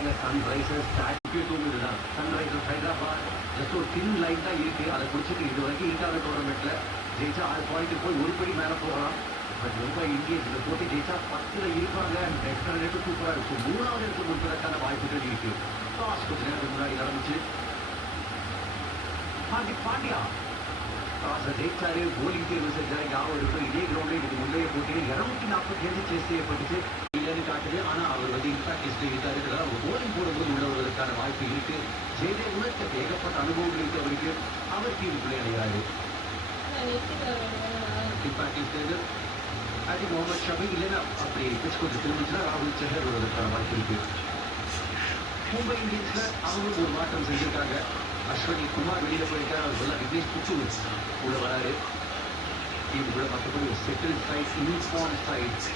ஜெயிச்சாங்க சன்ரைசர்ஸ். முக்கியத்துவம் இதுதான். சன்ரைசர்ஸ் ஹைதராபாத் ஜஸ்ட் ஒரு தின் லைன் தான் இருக்கு. அதை பிடிச்சிட்டு இது வரைக்கும் இருக்காத டோர்னமெண்ட்ல ஜெயிச்சா 6 பாயிண்ட் போய் ஒரு படி மேலே போகலாம். பட் மும்பை இந்தியன்ஸ் இந்த போட்டி ஜெயிச்சா 10ல் இருப்பாங்க. எக்ஸ்ட்ரா ரேட்டு சூப்பராக இருக்கும். 3வது இடத்துக்கு முன்பதற்கான வாய்ப்புகள் இருக்கு. டாஸ் கொஞ்ச நேரத்துக்கு முன்னாடி நடந்துச்சு. ஹார்திக் பாண்டியா டாஸை ஜெயிச்சாரு. போலிங் தேர்வு செஞ்சாரு. ஞாபகம் இருக்கும். இதே கிரவுண்டே இதுக்கு முந்தைய போட்டியில் 245 சேஸ் செய்யப்பட்டுச்சு. இல்லைன்னு காட்டுது. ஆனால் அவர் இம்பாக்ட் லிஸ்ட்ல இருக்காரு. அவர் போலிங் போடும்போது உள்ள வருவதற்கான வாய்ப்பு இருக்கு. ஜெயதேவ் உணர்த்த ஏகப்பட்ட அனுபவங்கள் இருக்கு அவருக்கு. அவர் டீமுக்குள்ளே அடைகிறாரு. இம்பாக்ட் லிஸ்ட் அது முகமது ஷமி இல்லைன்னா அப்படி பிச் கொஞ்சம் திரும்பிச்சுன்னா ராகுல் செஹர் வருவதற்கான வாய்ப்பு இருக்கு. மும்பை இந்தியன்ஸ்ல அவங்களும் ஒரு மாற்றம் செஞ்சிருக்காங்க. அஸ்வினி குமார் வெளியில போயிருக்காரு. அவர் சொல்ல விக்னேஷ் புத்து உள்ள வராரு. டீம் கூட மற்றபடி ஒரு செட்டில் சைட், யூனிஃபார்ம் சைட்.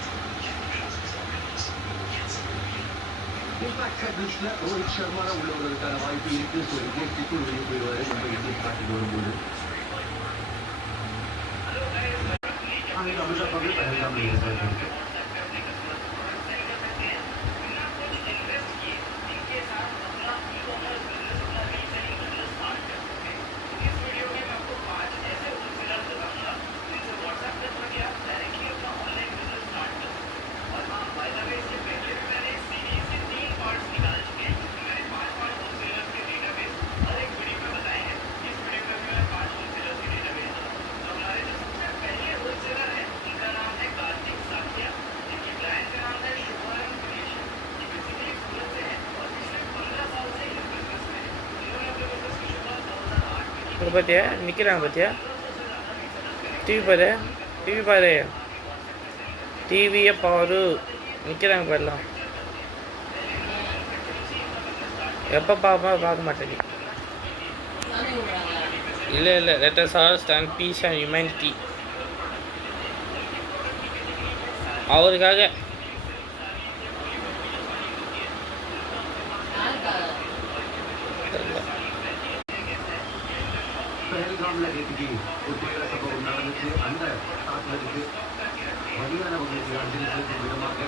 இம்பாக்ட் சைட்ல ரோஹித் சர்மா உள்ள வருவதற்கான வாய்ப்பு இருக்கு. ஸோ விக்னேஷ் புத்து வெளியே போயிடுவாரு மும்பை இந்தியன்ஸ் பேட்டிங் வரும்போது. अमिताभ बच्चन पहलगाम ले गए பார்த்தியா நிற்கிறாங்க. பார்த்தியா டிவி பாரு, டிவி பாரு, டிவியை பாரு, நிற்கிறாங்க பாருலாம். எப்போ பார்க்க மாட்டேங்க. இல்லை let us all stand peace and humanity. அவருக்காக பஹல்காம்ல நேற்றுக்கு ஒரு தீவிர சம்பவம் நடந்துச்சு. அந்த தாக்குதலுக்கு வலியானவர்களுக்கு அஞ்சலி செலுத்தும் விதமாக